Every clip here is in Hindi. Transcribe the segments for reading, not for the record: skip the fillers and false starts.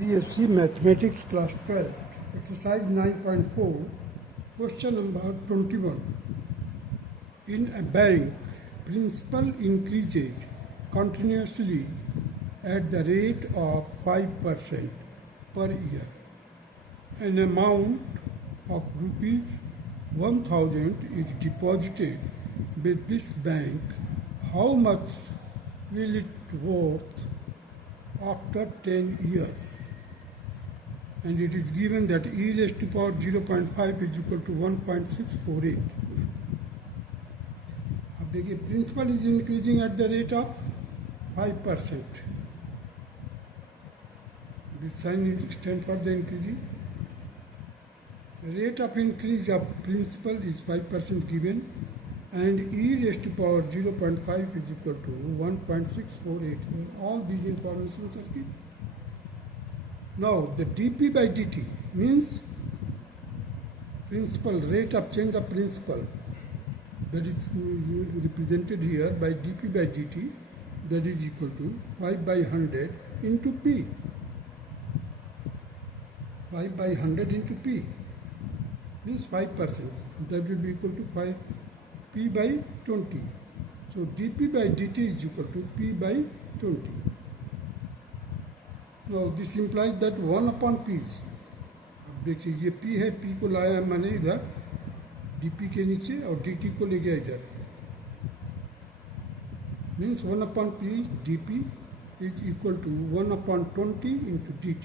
BSc Mathematics Class 12, Exercise 9.4, Question number 21. In a bank, principal increases continuously at the rate of 5% per year. An amount of rupees 1000 is deposited with this bank. How much will it worth after 10 years? And it is given that e raised to power 0.5 is equal to 1.648. अब देखिए principal is increasing at the rate of 5%. This sign stand for the increasing. Rate of increase of principal is 5% given, and e raised to power 0.5 is equal to 1.648. All these informations are given. Now the dp by dt means principal, rate of change of principal, that is represented here by dp by dt, that is equal to 5 by 100 into p. 5 by 100 into p means 5%. That will be equal to 5 p by 20. So dp by dt is equal to p by 20. Now this implies that 1 upon p. अब देखिए ये p है, p को लाया मैंने इधर dp के नीचे और dt को ले गया इधर. Means 1 upon p dp is equal to 1 upon 20 into dt.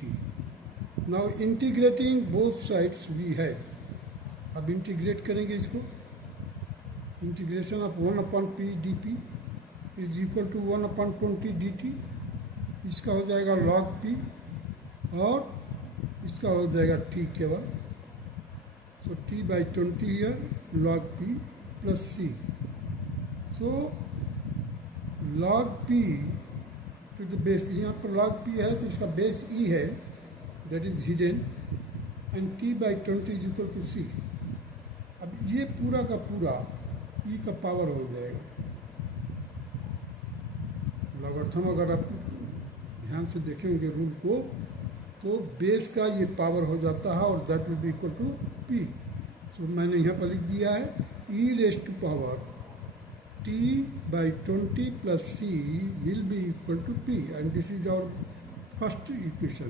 Now integrating both sides we have. अब इंटीग्रेट करेंगे इसको. Integration of 1 upon P D P is equal to 1 upon 20 D T. इसका हो जाएगा लॉग पी और इसका हो जाएगा टी केवल. So T by 20 year log P plus C. So log P to the base, यहाँ पर लॉग पी है तो इसका बेस ई है, that is hidden, and T by 20 is equal to C. अब ये पूरा का पूरा ई का पावर हो जाएगा. लॉगरिथम अगर आप ध्यान से देखेंगे रूल को तो बेस का ये पावर हो जाता है और that will be equal to P. So मैंने यहाँ पर लिख दिया है E raised to power T by 20 plus C will be equal to P, and this is our first equation.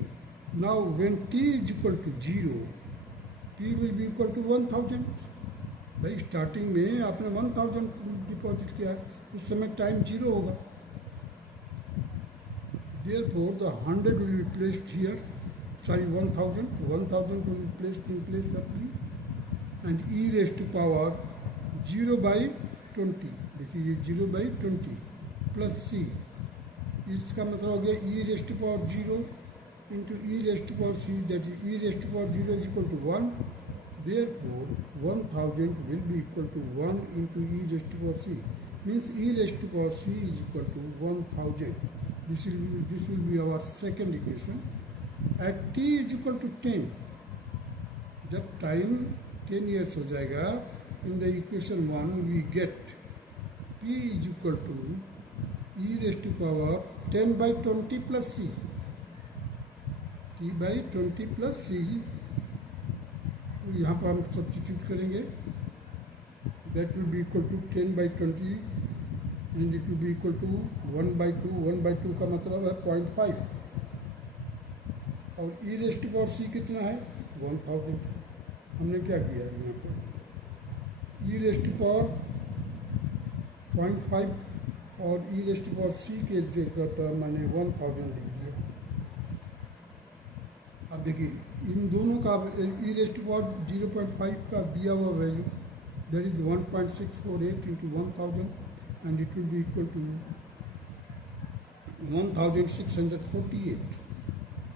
Now when T is equal to 0, P will be equal to 1000. भाई स्टार्टिंग में आपने 1000 डिपॉजिट किया है, उस समय टाइम 0 होगा. Therefore the 100 will be placed here, sorry 1000 will be placed in place of e, and e raised to power 0 by 20. देखिए ये 0 by 20 प्लस सी. इसका मतलब हो गया e raised to power 0 into e raised to power c, that is e raised to power 0 is equal to 1. Therefore 1000 will be equal to 1 into e raised to power c, means e raised to power c is equal to 1000. This will be our second equation. At t is equal to 10, जब टाइम 10 years हो जाएगा, in the equation 1 we get p is equal to e raised to power 10 by 20 plus c, t by 20 plus c. यहाँ पर हम सब्स्टिट्यूट करेंगे, that will be equal to 10 by 20 and it will be equal to 1 by 2. 1 by 2 का मतलब है 0.5, और e raised to power c कितना है 1000. हमने क्या किया है यहाँ पर e raised to power 0.5 और e raised to power c के जगह पर मैंने 1000 लिख दिया. अब देखिए इन दोनों का e raised to power 0.5 का दिया हुआ value, that is 1.648 into 1000, and it will be equal to 1648.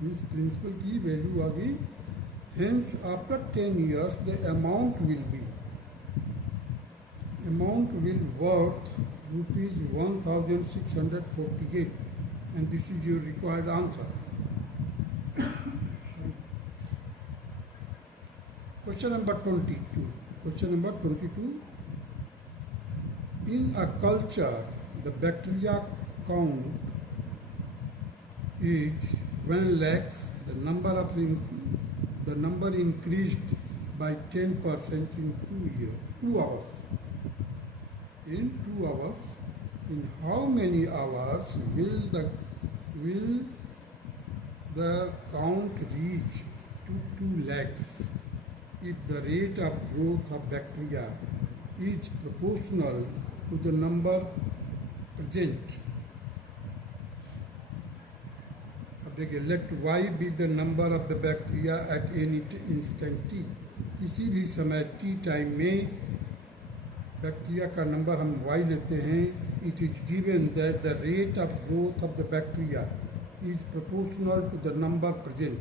Means principal की वैल्यू आ गई. Hence after 10 years the amount will worth rupees 1648, and this is your required answer. Question number 22. Question number 22. In a culture, the bacteria count is 1 lakhs, the number increased by 10% in 2 hours. In 2 hours, in how many hours will the count reach to 2 lakhs if the rate of growth of bacteria is proportional to the number present? अब देखिए, let y be the number of the bacteria at any instant t. किसी भी समय t टाइम में बैक्टीरिया का नंबर हम y लेते हैं. It is given that the rate of growth of the bacteria is proportional to the number present.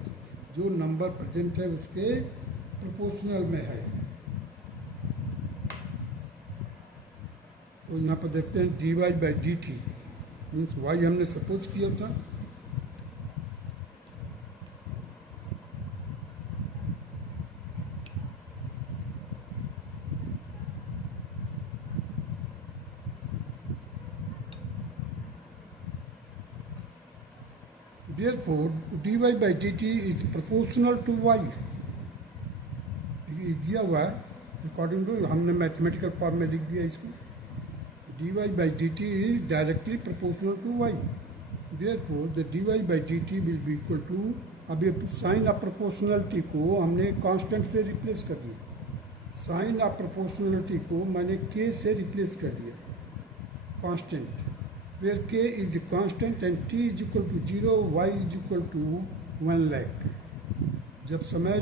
जो नंबर प्रेजेंट है उसके प्रोपोर्शनल में है. तो यहाँ पर देखते हैं dy by D T means y हमने सपोज किया था. Therefore, dy by dt is proportional to y. ये दिया हुआ है अकॉर्डिंग टू, हमने मैथमेटिकल फॉर्म में लिख दिया इसको. dy by dt is directly proportional to y. Therefore, the dy by dt will be equal to, अब ये साइन ऑफ प्रोपोर्शनलिटी को हमने कांस्टेंट से रिप्लेस कर दिया. साइन ऑफ प्रोपोर्शनलिटी को मैंने k से रिप्लेस कर दिया constant, where k is a constant and t is equal to 0, y is equal to 1 lakh. जब समय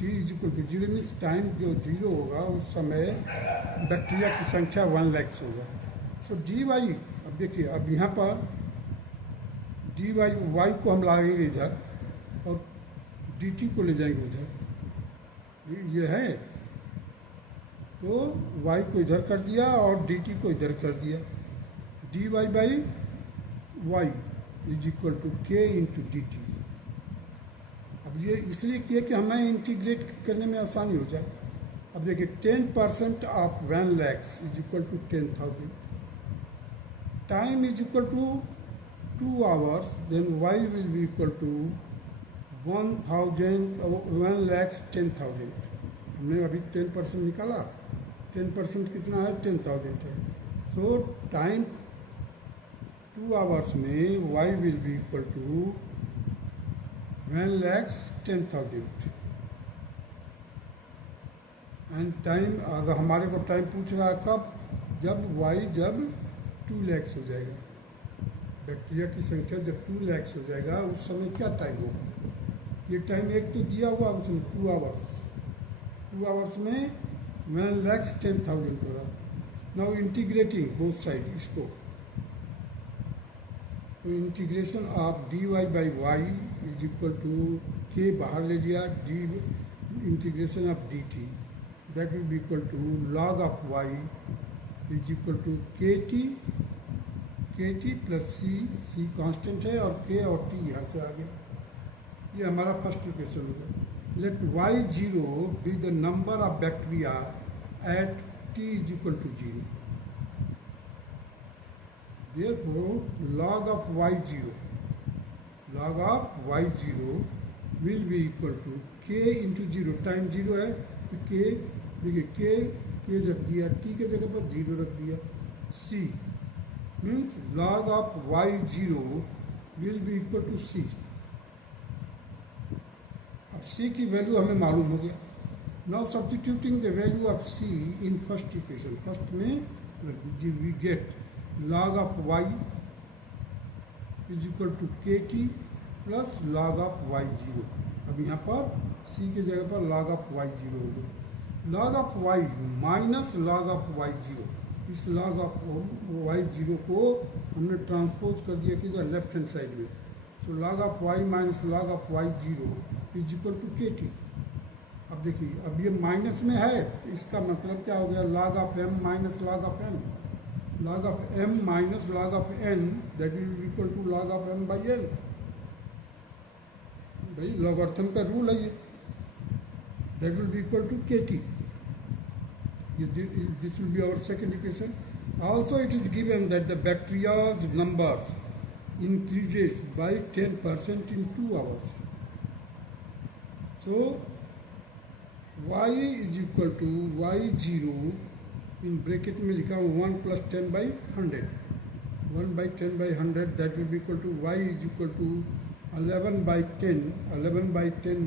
t is equal to 0 means time जो 0 होगा उस समय बैक्टीरिया की संख्या 1 लाख होगा. सो dy, अब देखिए, अब यहाँ पर dy y को हम लाएंगे इधर और dt को ले जाएंगे उधर. ये है तो y को इधर कर दिया और dt को इधर कर दिया. dy by y is equal to k into D T. अब ये इसलिए किया कि हमें इंटीग्रेट करने में आसानी हो जाए. अब देखिए 10% of 1 lakhs is equal to 10,000. Time is equal to 2 hours, then y will be equal to 1 lakhs 10,000. हमने अभी 10% निकाला. 10% कितना है? 10,000 है. सो टाइम 2 hours में y will be equal to 1 lakhs 10,000. And time, अगर हमारे को टाइम पूछ रहा है कब, जब y जब 2 lakhs हो जाएगा, बैक्टीरिया की संख्या जब 2 lakhs हो जाएगा उस समय क्या टाइम होगा. ये टाइम एक तो दिया हुआ उसमें 2 hours. 2 hours में 1 lakhs 10,000 हो रहा. नाउ इंटीग्रेटिंग बोथ साइड इसको, तो integration of dy by Y is equal to k बाहर ले लिया, D integration of D T that will be equal to log of y is equal to K T plus C constant है और k और t यहाँ से आ गया. ये हमारा फर्स्ट इक्वेशन हो गया. Let y0 be the number of bacteria at t is equal to 0. Therefore, log of y0 will be equal to k into 0. Time 0 है तो k, देखिए k रख दिया, t के जगह पर 0 रख दिया. c means log of y0 will be equal to c. अब c की वैल्यू हमें मालूम हो गया. Now substituting the value of c in first equation, फर्स्ट में रख दीजिए. we get log of y is equal to K T plus log of y0. अब यहाँ पर c के जगह पर log of y0 हो गया. log of y minus log of y0. इस log of y0 को हमने ट्रांसपोज कर दिया कि लेफ्ट हैंड साइड में. तो log of y minus log of y0 is equal to K T. अब देखिए, अब ये माइनस में है, इसका मतलब क्या हो गया? log of m minus log of n. log of m minus log of n that will be equal to log of m by l. भाई लॉगरिथम का रूल है ये. that will be equal to kt. This will be our second equation. Also it is given that the bacteria's numbers increases by 10% in 2 hours. So y is equal to y0 in bracket में लिखा हूँ 1 plus 10 by 100. 1 by 10 by 100 that will be equal to y is equal to 11 by 10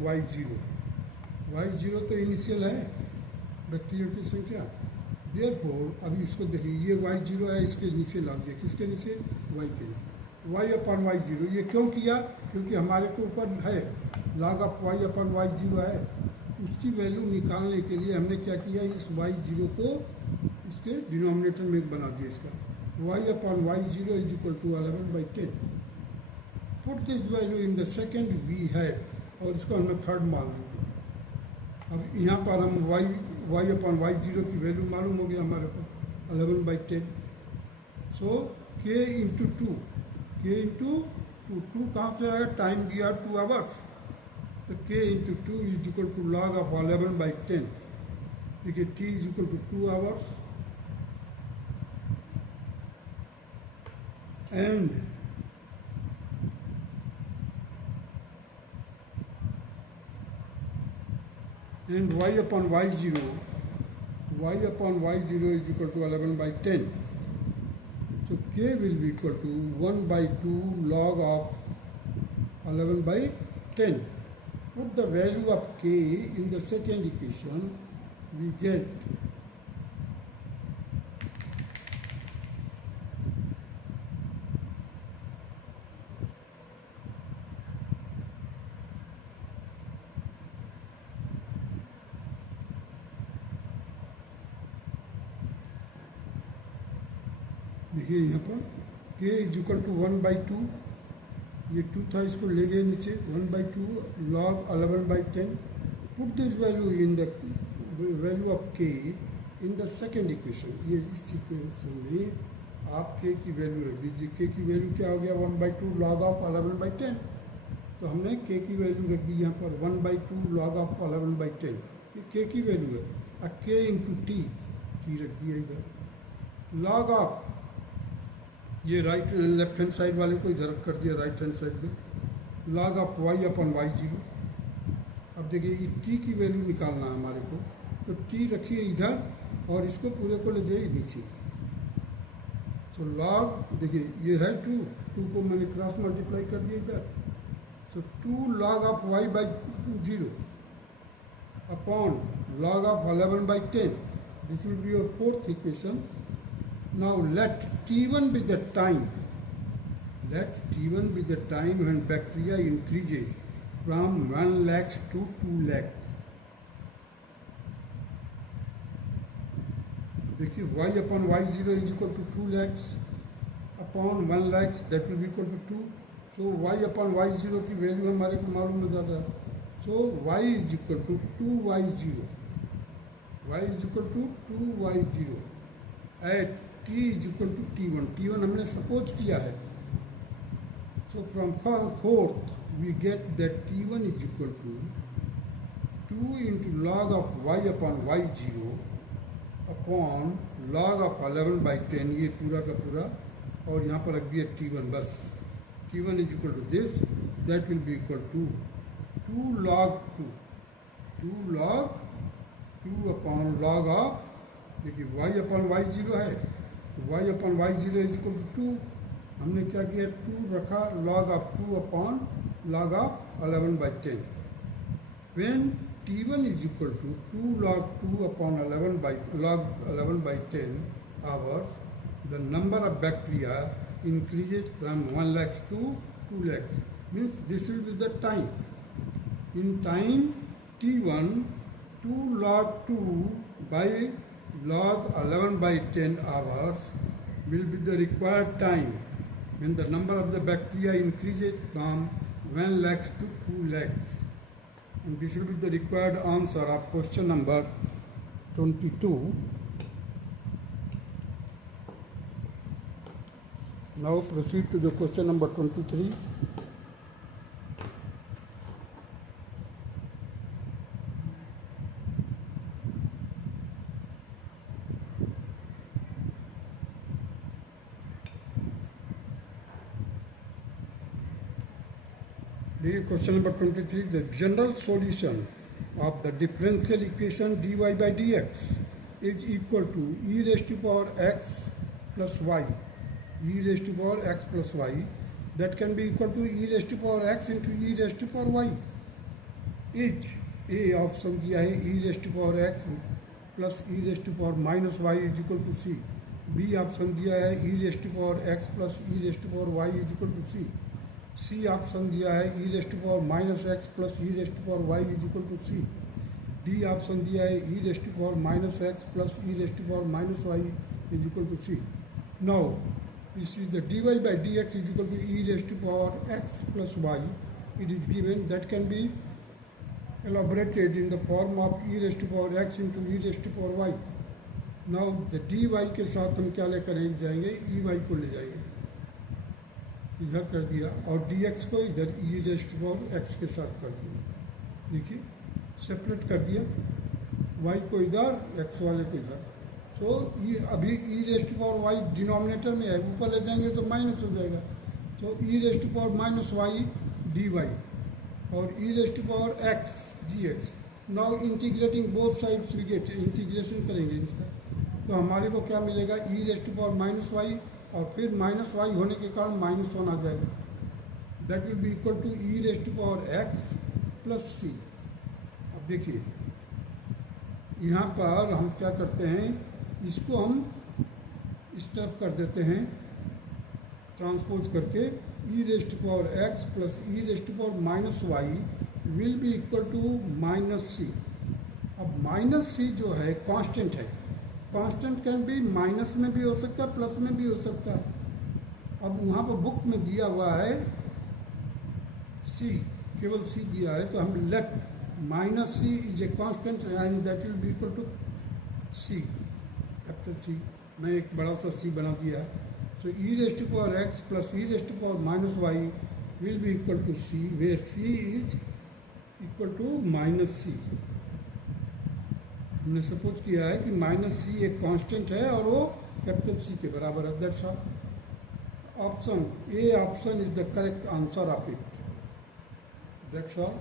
y0. y0 तो इनिशियल है बैक्टीरिया की संख्या. देयरफॉर अभी इसको देखिए, ये y0 है, इसके नीचे ला दिया. किसके नीचे? y के नीचे. y अपन y0 ये क्यों किया? क्योंकि हमारे को ऊपर है log of y upon y0 है. उसकी वैल्यू निकालने के लिए हमने क्या किया, इस y0 को इसके डिनोमिनेटर में बना दिया. इसका y upon y0 is equal to 11 by 10. Put this value in the second we है, और इसको हमने थर्ड मान लिया. अब यहाँ पर हम y अपन y0 की वैल्यू मालूम हो गया हमारे को 11 by 10. So k into two, k into two कहाँ से आएगा? टाइम दिया 2 आवर्स, तो k into two is equal to log of 11 by 10. देखिए t is equal to 2 hours and y upon y0 is equal to 11 by 10. So k will be equal to 1 by 2 log of 11 by 10. Put the value of k in the second equation, we get देखिए यहाँ पर k is equal to 1 by 2, ये 2 था, इसको ले गए नीचे. 1 by 2 log 11 by 10. Put this value in the value of k in the second equation. ये इस इक्वेशन में आप k की वैल्यू रख दीजिए. k की वैल्यू क्या हो गया? 1 by 2 log ऑफ 11 by 10. तो हमने k की वैल्यू रख दी यहाँ पर 1 by 2 log ऑफ 11 by 10. ये k की वैल्यू है. अब k इंटू टी रख दिया इधर. लॉग ऑफ ये राइट लेफ्ट हैंड साइड वाले को इधर कर दिया राइट हैंड साइड में. Log of y upon y0. अब देखिए t की वैल्यू निकालना है हमारे को, तो t रखिए इधर और इसको पूरे को ले जाइए नीचे. तो लॉग देखिए ये है 2 को मैंने क्रॉस मल्टीप्लाई कर दिया इधर. तो 2 log of y by 0 upon log of 11 by 10. This will be your fourth equation. Now let T1 be the time. Let T1 be the time when bacteria increases from 1 lakhs to 2 lakhs. देखिए y upon y0 is equal to 2 lakhs upon 1 lakhs, that will be equal to 2. So y upon y0 की वैल्यू हमारे को मालूम हो जाता है. So y is equal to 2y0. Y is equal to 2y0 at t is equal to t1. t1 हमने सपोज किया है. So from fourth we get that t1 is equal to 2 into log of y upon y0 upon log of 11 by 10. ये पूरा का पूरा, और यहाँ पर रख दिया t1 बस. t1 is equal to this, that will be equal to 2 log 2 upon log of, देखिए y upon y0 है, y upon y0 is equal to 2. हमने क्या किया? 2 रखा, log of 2 upon log of 11 by 10. When t1 is equal to 2 log 2 upon 11 by log 11 by 10 hours, the number of bacteria increases from 1 lakhs to 2 lakhs. Means this will be the time. In time t1, 2 log 2 by log 11 by 10 hours will be the required time when the number of the bacteria increases from 1 lakhs to 2 lakhs. And this will be the required answer of question number 22. Now proceed to the question number 23. देखिए question number 23, the general solution of the differential equation dy by dx is equal to e raised to power x plus y, e raised to power x plus y, that can be equal to e raised to power x into e raised to power y. Is A option दिया है e raised to power x plus e raised to power minus y is equal to c. B option दिया है e raised to power x plus e raised to power y is equal to c. C option दिया है e raised to power minus x plus e raised to power y is equal to c. D option दिया है e raised to power minus x plus e raised to power minus y is equal to c. Now this is the dy by dx is equal to e raised to power x plus y. It is given that can be elaborated in the form of e raised to power x into e raised to power y. Now the dy के साथ हम क्या लेकर जाएंगे, e y को ले जाएंगे, इधर कर दिया, और dx को इधर e raised to power x के साथ कर दिया. देखिए सेपरेट कर दिया, y को इधर, x वाले को इधर. तो अभी e raised to power y denominator में है, ऊपर ले जाएंगे तो माइनस हो जाएगा. तो e raised to power minus y dy और e raised to power x dx. Now integrating both sides we get, integration करेंगे इसका, तो हमारे को क्या मिलेगा, e raised to power minus Y, और फिर माइनस वाई होने के कारण माइनस वन आ जाएगा. That will be equal to e raised to power x plus c. अब देखिए यहाँ पर हम क्या करते हैं, इसको हम इस तरफ कर देते हैं ट्रांसपोज करके, e raised to power x plus e raised to power minus Y will be equal to minus C. अब माइनस सी जो है कांस्टेंट है, कांस्टेंट कैन बी माइनस में भी हो सकता है, प्लस में भी हो सकता है. अब वहाँ पर बुक में दिया हुआ है सी, केवल सी दिया है, तो हम let minus C is a constant and that will be equal to C, capital C. मैं एक बड़ा सा सी बना दिया. So e raised to power x plus e raised to power minus y will be equal to c, where c is equal to minus c. हमने सपोज किया है कि माइनस सी एक कांस्टेंट है और वो कैपिटल सी के बराबर है. That's all. Option A option is the correct answer of it. That's all.